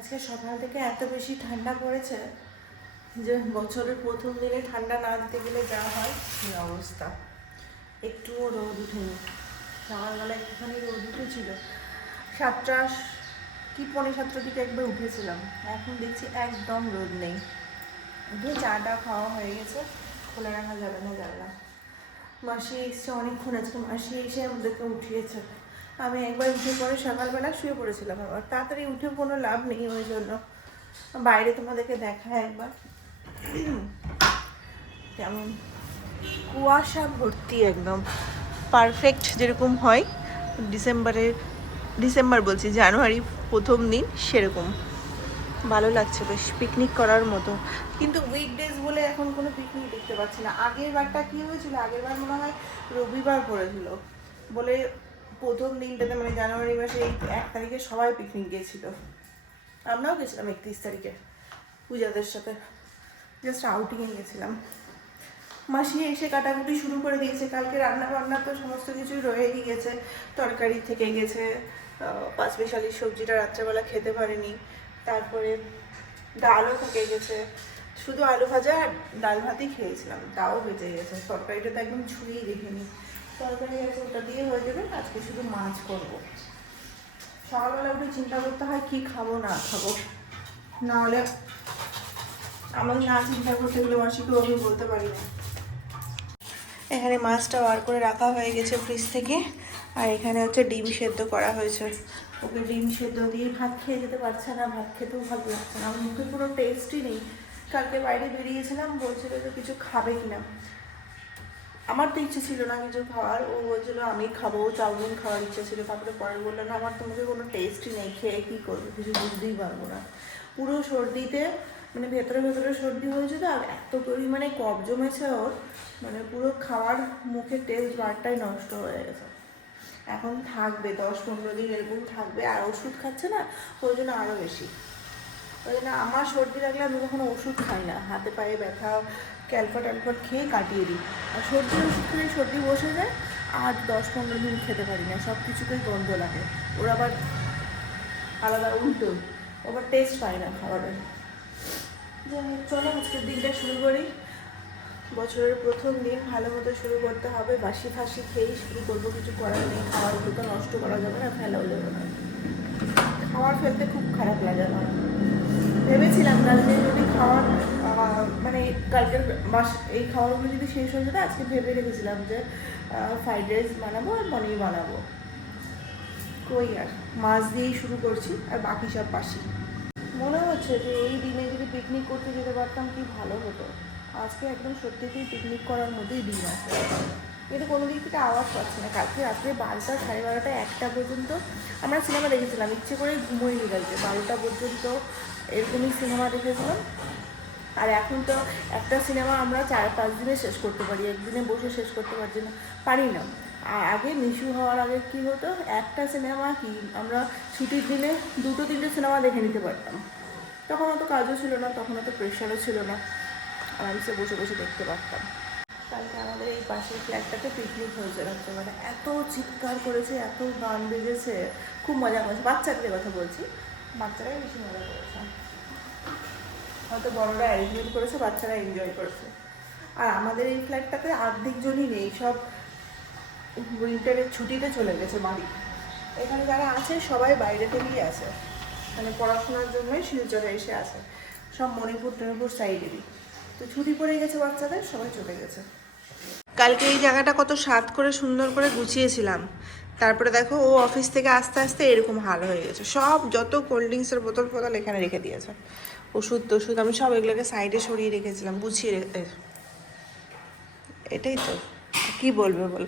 আজকে সকাল থেকে এত বেশি ঠান্ডা পড়েছে যে বছরের প্রথম দিনে ঠান্ডা না দিতে গেলে যা হয় সেই অবস্থা। একটুও রোদ উঠেনি। সকালবেলা একটুখানি রোদ উঠেছিল, 7টা কি 6:45 দিকে একবার উঠেছিলাম। এখন দেখছি একদম রোদ নেই। উঠে চাটা খাওয়া হয়ে গেছে, খোলা রাখা যাবে না জানলা। মাসি এসছে অনেকক্ষণ, আজকে মাসি এসে আমাদেরকে উঠিয়েছে। আমি একবার উঠে পরে সকালবেলা শুয়ে পড়েছিলাম, আবার তাড়াতাড়ি উঠে কোনো লাভ নেই, ওই জন্য বাইরে তোমাদেরকে দেখায় একবার কেমন কুয়াশা ভর্তি, একদম পারফেক্ট যেরকম হয় ডিসেম্বর বলছি, জানুয়ারি প্রথম দিন সেরকম ভালো লাগছে, বেশ পিকনিক করার মতো। কিন্তু উইকডেজ বলে এখন কোনো পিকনিক দেখতে পাচ্ছি না। আগের বারটা কী হয়েছিল, আগের বার মনে হয় রবিবার পড়েছিল বলে প্রথম দিনটাতে মানে জানুয়ারি মাসে এই 1 তারিখে সবাই পিকনিক গিয়েছিল। আমরাও গেছিলাম 31 তারিখে পূজাদের সাথে, জাস্ট আউটিংয়ে গেছিলাম। মাসি এসে কাটাকুটি শুরু করে দিয়েছে। কালকে রান্না বান্না তো সমস্ত কিছুই রয়েই গেছে, তরকারি থেকে গেছে, পাঁচমিশালি সবজিটা রাত্রেবেলা খেতে পারিনি, তারপরে ডালও থেকে গেছে, শুধু আলু ভাজা আর ডাল ভাতই খেয়েছিলাম, তাও বেঁচে গেছে। তরকারিটা তো একদম ছুঁয়েই দেখিনি, তরকারি আছে ওটা দিয়ে হয়ে যাবে। আজকে শুধু মাছ করবো। সকালবেলা উঠে চিন্তা করতে হয় কি খাবো না খাবো, নাহলে আমার না চিন্তা করতে গেলে মাসিকেও আমি বলতে পারি না। এখানে মাছটা বার করে রাখা হয়ে গেছে ফ্রিজ থেকে, আর এখানে হচ্ছে ডিম সেদ্ধ করা হয়েছে। ওকে ডিম সেদ্ধ দিয়ে ভাত খেয়ে যেতে পারছে না, ভাত খেতেও ভালো লাগছে না, আমার মুখে পুরো টেস্টই নেই। কালকে বাইরে বেরিয়েছিলাম, বলছিল যে কিছু খাবে কিনা, আমার তো ইচ্ছে ছিল না কিছু খাওয়ার, ও বলছিল আমি খাবো, চাউমিন খাওয়ার ইচ্ছে ছিল। তারপরে পরে বললো না আমার তো মুখে কোনো টেস্টই নেই, খেয়ে কী করবো কিছু বুঝতেই পারবো না। পুরো সর্দিতে মানে ভেতরে ভেতরে সর্দি হয়েছে, তো আর এত পরিমাণে কফ জমেছে ওর, মানে পুরো খাওয়ার মুখের টেস্ট বারটাই নষ্ট হয়ে গেছে। এখন থাকবে 10-15 দিন এরকম থাকবে, আর ওষুধ খাচ্ছে না, ওই জন্য আরও বেশি। ওই জন্য আমার সর্দি লাগলে আমি কখনো ওষুধ খাই না, হাতে পায়ে ব্যথা ক্যালফা ট্যালফা খেয়ে কাটিয়ে দিই। আর সর্দির ওষুধ খেলে সর্দি বসে যায়, আর 10-15 দিন খেতে পারি না, সব কিছুতেই গন্ধ লাগে। ওর আবার আলাদা উল্টো, আবার টেস্ট পায় না খাবারের। চলো আজকের দিনটা শুরু করি। বছরের প্রথম দিন ভালো মতো শুরু করতে হবে। বাসি ফাঁসি খেয়েই শুরু করবো, কিছু করার নেই। খাবারগুলো তো নষ্ট করা যাবে না, ফেলাও যাবে না। খাবার ফেলতে খুব খারাপ লাগে আমার। ভেবেছিলাম কালকে যদি খাওয়ার মানে কালকের এই খাবারগুলো যদি শেষ হয়ে যেত, আজকে ভেবে রেখেছিলাম যে ফ্রাইড রাইস বানাবো আর পনির বানাবো। কই আর, মাছ দিয়েই শুরু করছি, আর বাকি সব বাসি। মনে হচ্ছে যে এই দিনে যদি পিকনিক করতে যেতে পারতাম কি ভালো হতো। আজকে একদম সত্যিতেই পিকনিক করার মধ্যেই দিন আছে, কিন্তু কোনো দিক থেকে আওয়াজ পাচ্ছি না। কালকে রাত্রে 12টা 12:30 1টা পর্যন্ত আমরা সিনেমা দেখেছিলাম, ইচ্ছে করে ঘুমোইনি কালকে 12টা পর্যন্ত এরকমই সিনেমা দেখেছিলাম। আর এখন তো একটা সিনেমা আমরা 4-5 দিনে শেষ করতে পারি, একদিনে বসে শেষ করতে পারি না। আর আগে মিশু হওয়ার আগে কী হতো, একটা সিনেমা কি আমরা ছুটির দিনে 2-3টে সিনেমা দেখে নিতে পারতাম। তখন অত কাজও ছিল না, তখন অত প্রেশারও ছিল না, আরামসে বসে বসে দেখতে পারতাম। কালকে আমাদের এই পাশের ফ্ল্যাটটাতে পিকনিক হয়েছে রাত্রেবেলা, এত চিৎকার করেছে, এত গান বেজেছে, খুব মজা করেছে। বাচ্চাদের কথা বলছি, বাচ্চারাই বেশি মজা করেছে। হয়তো বড়রা অ্যারেঞ্জমেন্ট করেছে, বাচ্চারা এনজয় করেছে। আর আমাদের এই ফ্ল্যাটটাতে অর্ধেক জনই নেই, সব উইন্টারের ছুটিতে চলে গেছে বাড়ি। এখানে যারা আছে সবাই বাইরে থেকেই আছে, মানে পড়াশোনার জন্যই শিলচরে এসে আছে, সব মণিপুর সাইডেরই। তো ছুটি পড়ে গেছে বাচ্চাদের, সবাই চলে গেছে। কালকে এই জায়গাটা কত স্বাদ করে সুন্দর করে গুছিয়েছিলাম, তারপরে দেখো ও অফিস থেকে আস্তে আস্তে এরকম হাল হয়ে গেছে। সব যত কোল্ড ড্রিঙ্কসের বোতল ফোতল এখানে রেখে দিয়েছে, ওষুধ টষুধ আমি সব এগুলোকে সাইডে সরিয়ে রেখেছিলাম, গুছিয়ে এটাই তো, কি বলবে বল,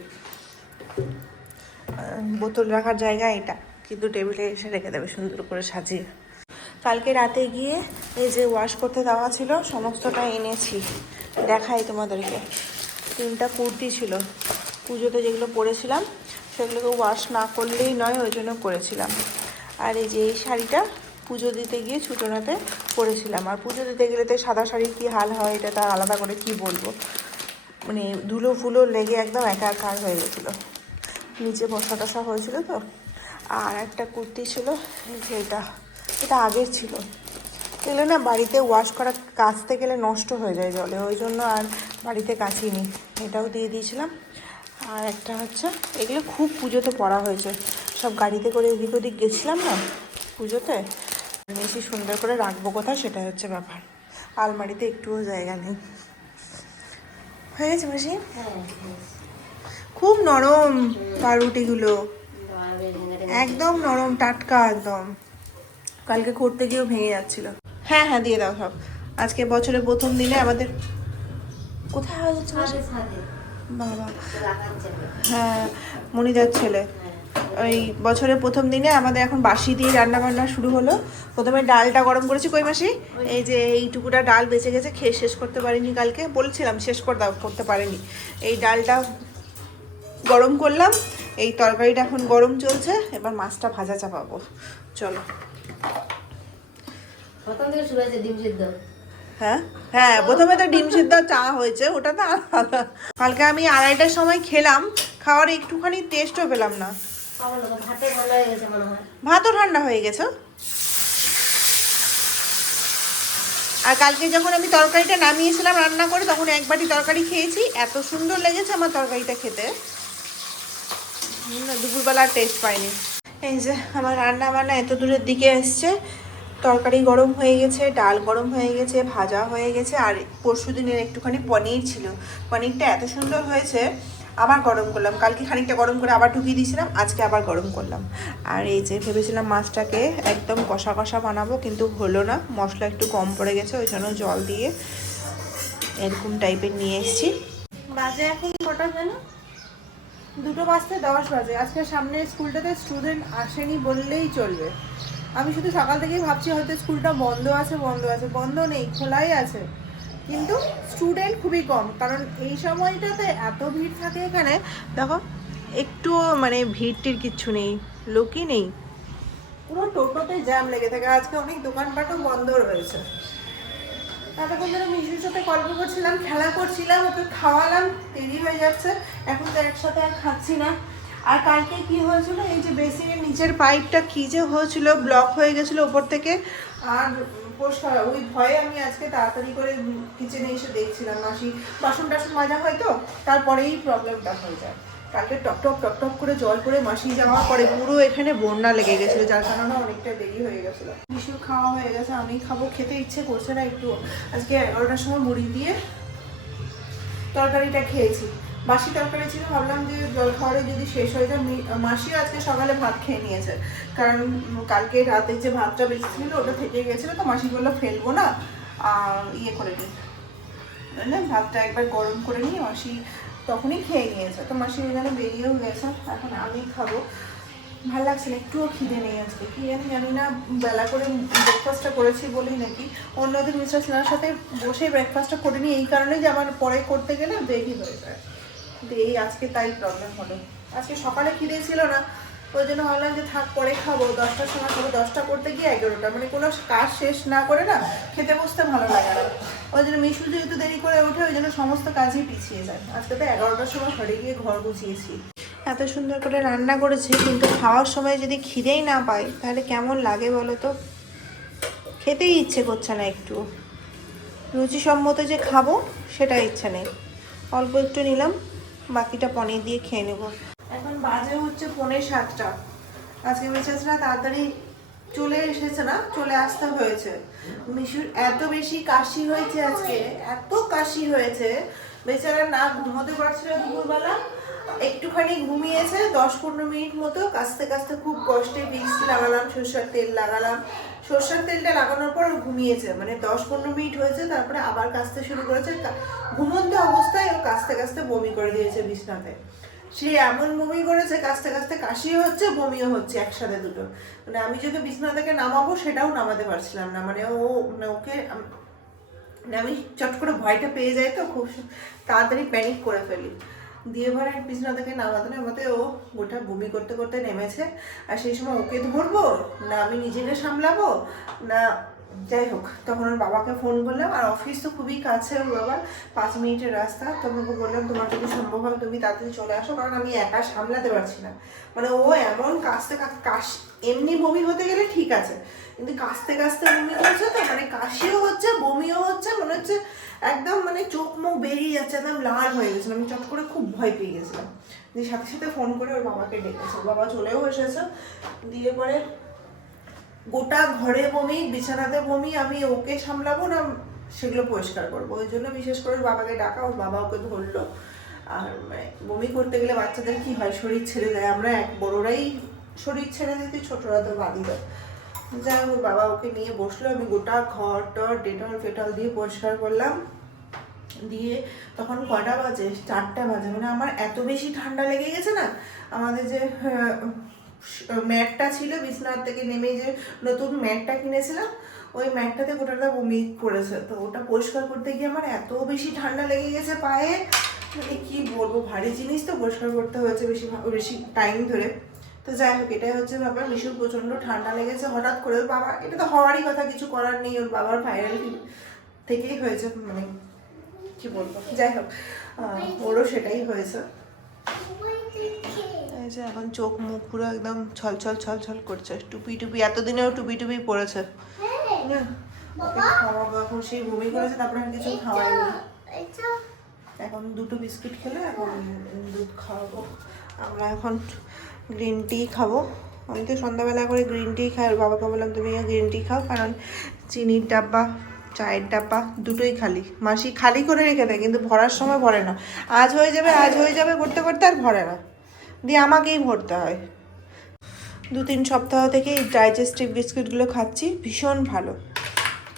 বোতল রাখার জায়গা এটা, কিন্তু টেবিলে এসে রেখে দেবে সুন্দর করে সাজিয়ে। কালকে রাতে গিয়ে এই যে ওয়াশ করতে দেওয়া ছিল সমস্তটা এনেছি, দেখাই তোমাদেরকে। 3টা কুর্তি ছিল, পুজোতে যেগুলো পরেছিলাম সেগুলোকে ওয়াশ না করলেই নয়, ওই জন্য করেছিলাম। আর এই যে এই শাড়িটা পুজো দিতে গিয়ে ছুটনাতে পরেছিলাম। আর পুজো দিতে গেলে তো সাদা শাড়ির কী হাল হয় এটা তার আলাদা করে কি বলবো, মানে ধুলো ফুলো লেগে একদম একাকার হয়ে গেছিলো, নিচে বসা টসা হয়েছিল তো। আর একটা কুর্তি ছিল, সেটা এটা আগের ছিল। এগুলো না বাড়িতে ওয়াশ করা কাচতে গেলে নষ্ট হয়ে যায় জলে, ওই জন্য আর বাড়িতে কাচিনি। এটাও দিয়ে দিয়েছিলাম। আর একটা হচ্ছে, এগুলো খুব পুজোতে পরা হয়েছে, সব গাড়িতে করে এদিক ওদিক গেছিলাম না পুজোতে, বেশি সুন্দর করে রাখবো কোথায় সেটাই হচ্ছে ব্যাপার। আলমারিতে একটুও জায়গা নেই। হয়ে গেছে মাসি? খুব নরম পাউরুটিগুলো, একদম নরম টাটকা একদম। কালকে করতে গিয়েও ভেঙে যাচ্ছিল। হ্যাঁ হ্যাঁ দিয়ে দাও সব। আজকে বছরের প্রথম দিনে আমাদের কোথায় হয়ে যাচ্ছে বাবা? হ্যাঁ, মনিদার ছেলে। ওই বছরের প্রথম দিনে আমাদের এখন বাসি দিয়ে রান্না বান্না শুরু হলো। প্রথমে ডালটা গরম করেছি, কই মাসি এই যে এইটুকুটা ডাল বেঁচে গেছে, খেয়ে শেষ করতে পারিনি, কালকে বলছিলাম শেষ করে দাও, করতে পারিনি। এই ডালটা গরম করলাম, এই তরকারিটা এখন গরম চলছে, এবার মাছটা ভাজা চাপাবো। চলো। প্রথম থেকে শুরু হয়েছে ডিম সিদ্ধ। হ্যাঁ হ্যাঁ, প্রথমে তো ডিম সিদ্ধ চা হয়েছে, ওটা তো আলাদা। কালকে আমি 2:30টার সময় খেলাম, খাওয়ার একটুখানি টেস্টও পেলাম না। ভাতও ঠান্ডা হয়ে গেছে। আর কালকে যখন আমি তরকারিটা নামিয়েছিলাম রান্না করে, তখন এক বাটি তরকারি খেয়েছি, এত সুন্দর লেগেছে আমার তরকারিটা খেতে, দুপুরবেলা টেস্ট পাইনি। এই যে আমার রান্না বান্না এত দূরের দিকে এসছে, তরকারি গরম হয়ে গেছে, ডাল গরম হয়ে গেছে, ভাজা হয়ে গেছে, আর পরশু দিনের একটুখানি পনির ছিল, পনিরটা এত সুন্দর হয়েছে, আবার গরম করলাম। কালকে খানিকটা গরম করে আবার ঢুকিয়ে দিয়েছিলাম, আজকে আবার গরম করলাম। আর এই যে ভেবেছিলাম মাছটাকে একদম কষা কষা বানাবো, কিন্তু হলো না, মশলা একটু কম পড়ে গেছে, ওই জন্য জল দিয়ে এরকম টাইপের নিয়ে এসেছি। বাজে এখন কটা যেন 2:10 বাজে। আজকে সামনে স্কুলটাতে স্টুডেন্ট আসেনি বললেই চলবে। আমি শুধু সকাল থেকেই ভাবছি হয়তো স্কুলটা বন্ধ আছে, বন্ধ নেই, খোলাই আছে, কিন্তু স্টুডেন্ট খুবই কম, কারণ এই সময়টাতে এত ভিড় থাকে এখানে। দেখো একটু মানে ভিড়টির কিচ্ছু নেই, লোকই নেই, পুরো টোটোতে জ্যাম লেগে থাকে। আজকে অনেক দোকানপাটও বন্ধ রয়েছে। ততক্ষণ ধরে মিশুর সাথে গল্প করছিলাম, খেলা করছিলাম, ওকে খাওয়ালাম, দেরি হয়ে যাচ্ছে, এখন তো একসাথে আর খাচ্ছি না। আর কালকে কি হয়েছিল, এই যে বেসিনের নিচের পাইপটা কি যে হয়েছিল, ব্লক হয়ে গেছিলো ওপর থেকে, আর পরিষ্কার ওই ভয়ে আমি আজকে তাড়াতাড়ি করে কিচেনে এসে দেখছিলাম, মাসি বাসন টাসন মাজা হয় তো, তারপরেই প্রবলেমটা হয়ে যায়। কালকে টপ টপ করে জল পড়ে মাসি যাওয়ার পরে পুরো এখানে বন্যা লেগে গেছিলো, যার কারণে অনেকটা দেরি হয়ে গেছিলো। মিশুর খাওয়া হয়ে গেছে, আমি খাবো, খেতে ইচ্ছে করছে না একটু। আজকে 11টার সময় মুড়ি দিয়ে তরকারিটা খেয়েছি, বাসি তরকারি ছিল, ভাবলাম যে জল খাওয়ারে যদি শেষ হয়ে যায়। মাসিও আজকে সকালে ভাত খেয়ে নিয়েছে, কারণ কালকে রাতে যে ভাতটা বেশি ছিল ওটা থেকে গেছিলো, তো মাসি বললো ফেলবো না, আর ইয়ে করে নিই, ভাতটা একবার গরম করে নিই। মাসি তখনই খেয়ে নিয়েছে, তো মাসি যেন বেরিয়েও গেছে, এখন আমি খাবো। ভালো লাগছে না, একটুও খিদে নেই আজকে, কি জানি না, বেলা করে ব্রেকফাস্টটা করেছি বলেই নাকি। অন্যদিন মিস্টার সিনহার সাথে বসে ব্রেকফাস্টটা করে নিই, এই কারণে যে আমার পরে করতে গেলে দেরি হয়ে যায়, এই আজকে তাই প্রবলেম হলো। আজকে সকালে খিদে ছিল না, ওই জন্য ভাবলাম যে থাক পরে খাবো, 10টার সময় খাবো, 10টা করতে গিয়ে 11টা, মানে কোনো কাজ শেষ না করে না খেতে বসতে ভালো লাগে না। ওই জন্য মিশু যেহেতু দেরি করে ওঠে, ওই জন্য সমস্ত কাজই পিছিয়ে যায়। আজকে তো 11টার সময় ঘরে গিয়ে ঘর গুছিয়েছি। এত সুন্দর করে রান্না করেছি, কিন্তু খাওয়ার সময় যদি খিদেই না পাই তাহলে কেমন লাগে বলো তো, খেতেই ইচ্ছে করছে না একটু, রুচিসম্মত যে খাবো সেটা ইচ্ছে নেই। অল্প একটু নিলাম, বাকিটা পনির দিয়ে খেয়ে নেব। এখন বাজে হচ্ছে 6:45। আজকে মেসেজরা তাড়াতাড়ি চলে এসেছে না, চলে আসতে হয়েছে। মিশুর এত বেশি কাশি হয়েছে আজকে, এত কাশি হয়েছে, বেচারা না ঘুমোতে পারছিল দুপুরবেলা, একটুখানি ঘুমিয়েছে 10-15 মিনিট মতো, কাস্তে কাস্তে খুব কষ্টে ভিক্স লাগালাম, সরষের তেল লাগালাম, সরষের তেলটা লাগানোর পর ঘুমিয়েছে, মানে 10-15 মিনিট হয়েছে, তারপরে আবার কাশতে শুরু করেছে। ঘুমন্ত অবস্থায় ও কাস্তে কাস্তে বমি করে দিয়েছে বিছনাতে। সে এমন বমি করেছে, কাস্তে কাস্তে কাশিও হচ্ছে বমিও হচ্ছে একসাথে দুটো, মানে আমি যদি বিছনা থেকে নামাবো সেটাও নামাতে পারছিলাম না, মানে ওকে মানে আমি চট করে ভয়টা পেয়ে যাই, তো খুব তাড়াতাড়ি প্যানিক করে ফেলি, দিয়ে এবারে বিছনা থেকে নামাতে ও গোটা বমি করতে করতে নেমেছে। আর সেই সময় ওকে ধরবো না আমি নিজেকে সামলাবো না, যাই হোক, তখন ওর বাবাকে ফোন করলাম, আর অফিস তো খুবই কাছে ওর বাবার, 5 মিনিটের রাস্তা। তোমাকে বললাম তোমার যদি সম্ভব হয় তুমি তাড়াতাড়ি চলে আসো, কারণ আমি একা সামলাতে পারছি না, মানে ও এমন এমনি বমি হতে গেলে ঠিক আছে, কিন্তু কাশতে কাশতে বমি হচ্ছে তো, মানে কাশিও হচ্ছে বমিও হচ্ছে, মনে হচ্ছে একদম মানে চোখ মুখ বেরিয়ে যাচ্ছে, একদম লাল হয়ে গেছিলো। আমি চট করে খুব ভয় পেয়ে গেছিলাম, দিয়ে সাথে সাথে ফোন করে ওর বাবাকে ডেকেছে, ওর বাবা চলেও এসেছে। দিয়ে পরে গোটা ঘরে বমি, বিছানাতে বমি, আমি ওকে সামলাবো না সেগুলো পরিষ্কার করবো, ওই জন্য বিশেষ করে ওর বাবাকে ডাকা, ওর বাবা ওকে ধরলো। আর মানে বমি করতে গেলে বাচ্চাদের কি হয়, শরীর ছেড়ে দেয়, আমরা বড়রাই শরীর ছেড়ে দিতে, ছোটরা তো বাদই দেয়। যাই হোক, বাবা ওকে নিয়ে বসলো, আমি গোটা ঘর টর ডেটল ফেটল দিয়ে পরিষ্কার করলাম। দিয়ে তখন কয়টা বাজে, 4টা বাজে, মানে আমার এত বেশি ঠান্ডা লেগে গেছে না। আমাদের যে ম্যাটটা ছিল বিছনার থেকে নেমে, যে নতুন ম্যাটটা কিনেছিলাম, ওই ম্যাটটাতে গোটাটা বমি করেছে, তো ওটা পরিষ্কার করতে গিয়ে আমার এত বেশি ঠান্ডা লেগে গেছে পায়ে, মানে কি বলবো, ভারী জিনিস তো পরিষ্কার করতে হয়েছে বেশি বেশি টাইম ধরে। তো যাই হোক, এটাই হচ্ছে ব্যাপার। মিশুর প্রচণ্ড ঠান্ডা লেগেছে হঠাৎ করে, ওর বাবা, এটা তো হওয়ারই কথা, কিছু করার নেই, ওর বাবার ভাইরাল থেকেই হয়েছে, মানে কি বলবো, যাই হোক ওরও সেটাই হয়েছে। এই যে এখন চোখ মুখ পুরো একদম ছলছল ছলছল করছে, টুপি টুপি, এতদিনেও টুপি টুপি পড়েছে। ওকে খাওয়াবো, এখন সেই বমি করেছে, তারপরে আমি কিছু খাওয়াইনি, এখন 2টো বিস্কিট খেলে এখন দুধ খাওয়াবো। আমরা এখন গ্রিন টি খাবো, আমি তো সন্ধ্যাবেলা করে গ্রিন টি খাই, আর বাবাকে বললাম তুমি গ্রিন টি খাও, কারণ চিনির ডাব্বা চায়ের ডাব্বা দুটোই খালি, মাসি খালি করে রেখে দেয়, কিন্তু ভরার সময় ভরে না, আজ হয়ে যাবে করতে করতে আর ভরে না, দিয়ে আমাকেই ভরতে হয়। 2-3 সপ্তাহ থেকে এই ডাইজেস্টিভ বিস্কিটগুলো খাচ্ছি, ভীষণ ভালো,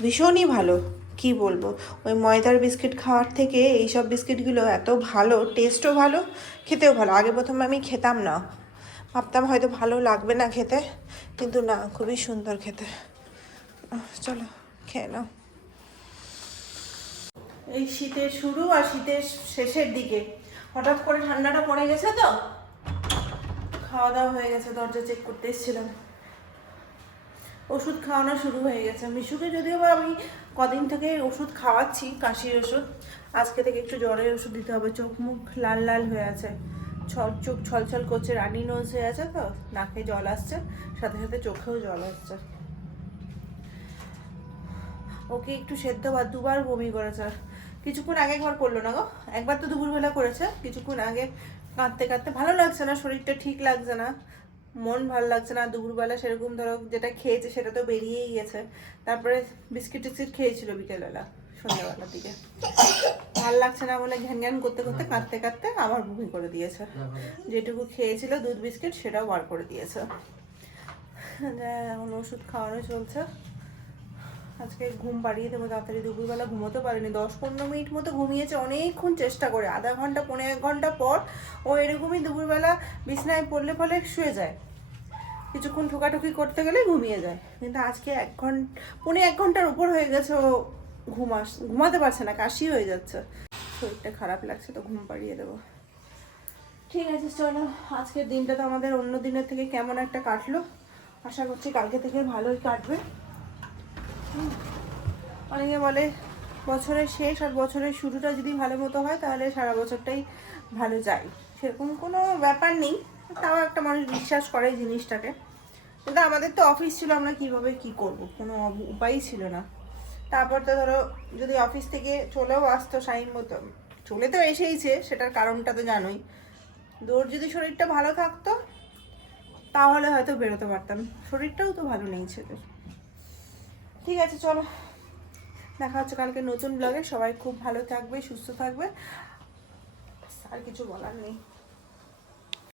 ভীষণই ভালো, কি বলবো, ওই ময়দার বিস্কিট খাওয়ার থেকে এইসব বিস্কিটগুলো এত ভালো, টেস্টও ভালো, খেতেও ভালো। আগে প্রথমে আমি খেতাম না, ভাবতাম হয়তো ভালো লাগবে না খেতে, কিন্তু না, খুবই সুন্দর খেতে। চলো খেয়ে নাও। এই শীতের শুরু আর শীতের শেষের দিকে হঠাৎ করে ঠান্ডাটা পড়ে গেছে, তো খাওয়া দাওয়া হয়ে গেছে, দরজা চেক করতে এসেছিলাম, ওষুধ খাওয়ানো শুরু হয়ে গেছে। মিশুকে যদিও বা আমি কদিন থেকে ওষুধ খাওয়াচ্ছি, কাশির ওষুধ, আজকে থেকে একটু জ্বরের ওষুধ দিতে হবে। চোখ মুখ লাল লাল হয়ে আছে, চোখ ছলছল করছে, রানি নোজ হয়ে আছে, তো নাকে জল আসছে, সাথে সাথে চোখেও জল আসছে। ওকে একটু সেদ্ধ ভাত, 2বার বমি করেছে, কিছুক্ষণ আগে একবার করলো না গো, একবার তো দুপুরবেলা করেছে, কিছুক্ষণ আগে কাঁদতে কাঁদতে, ভালো লাগছে না, শরীরটা ঠিক লাগছে না, মন ভালো লাগছে না, দুপুরবেলা সেরকম ধরো যেটা খেয়েছে সেটা তো বেরিয়েই গেছে, তারপরে বিস্কিট টিস্কিট খেয়েছিল বিকেলবেলা সন্ধ্যাবেলার দিকে, ভাল লাগছে না বলে ঘ্যান ঘ্যান করতে করতে কাঁদতে কাঁদতে আবার বমি করে দিয়েছে, যেটুকু খেয়েছিল দুধ বিস্কিট সেটাও বার করে দিয়েছে। এখন ওষুধ খাওয়ানো চলছে, আজকে ঘুম পাড়িয়ে দেবো তাড়াতাড়ি, দুপুরবেলা ঘুমোতে পারিনি, 10-15 মিনিট মতো ঘুমিয়েছে, অনেকক্ষণ চেষ্টা করে, আধা ঘন্টা 1.5 ঘন্টা পর ও এরকমই দুপুরবেলা বিছনায় পড়লে ফলে শুয়ে যায়, কিছুক্ষণ ঠোকাঠুকি করতে গেলে ঘুমিয়ে যায়, কিন্তু আজকে 1.5 ঘন্টার উপর হয়ে গেছে ও ঘুমাতে পারছে না, কাশি হয়ে যাচ্ছে, শরীরটা খারাপ লাগছে, তো ঘুম পাড়িয়ে দেবো। ঠিক আছে চলো, আজকের দিনটা তো আমাদের অন্য দিনের থেকে কেমন একটা কাটলো, আশা করছি কালকে থেকে ভালোই কাটবে। অনেকে বলে বছরের শেষ আর বছরের শুরুটা যদি ভালো মতো হয় তাহলে সারা বছরটাই ভালো যায়, সেরকম কোনো ব্যাপার নেই, তাও একটা মানুষ বিশ্বাস করে এই জিনিসটাকে, কিন্তু আমাদের তো অফিস ছিল, আমরা কিভাবে কি করব, কোনো উপায়ই ছিল না। তারপর তো ধরো যদি অফিস থেকে চলেও আসতো টাইম মতো, চলে তো এসেইছে, সেটার কারণটা তো জানোই, ওর যদি শরীরটা ভালো থাকতো তাহলে হয়তো বেরোতে পারতাম, শরীরটাও তো ভালো নেই ছেলের। ঠিক আছে চলো, দেখা হচ্ছে কালকে নতুন ব্লগে, সবাই খুব ভালো থাকবে, সুস্থ থাকবে, আর কিছু বলার নেই।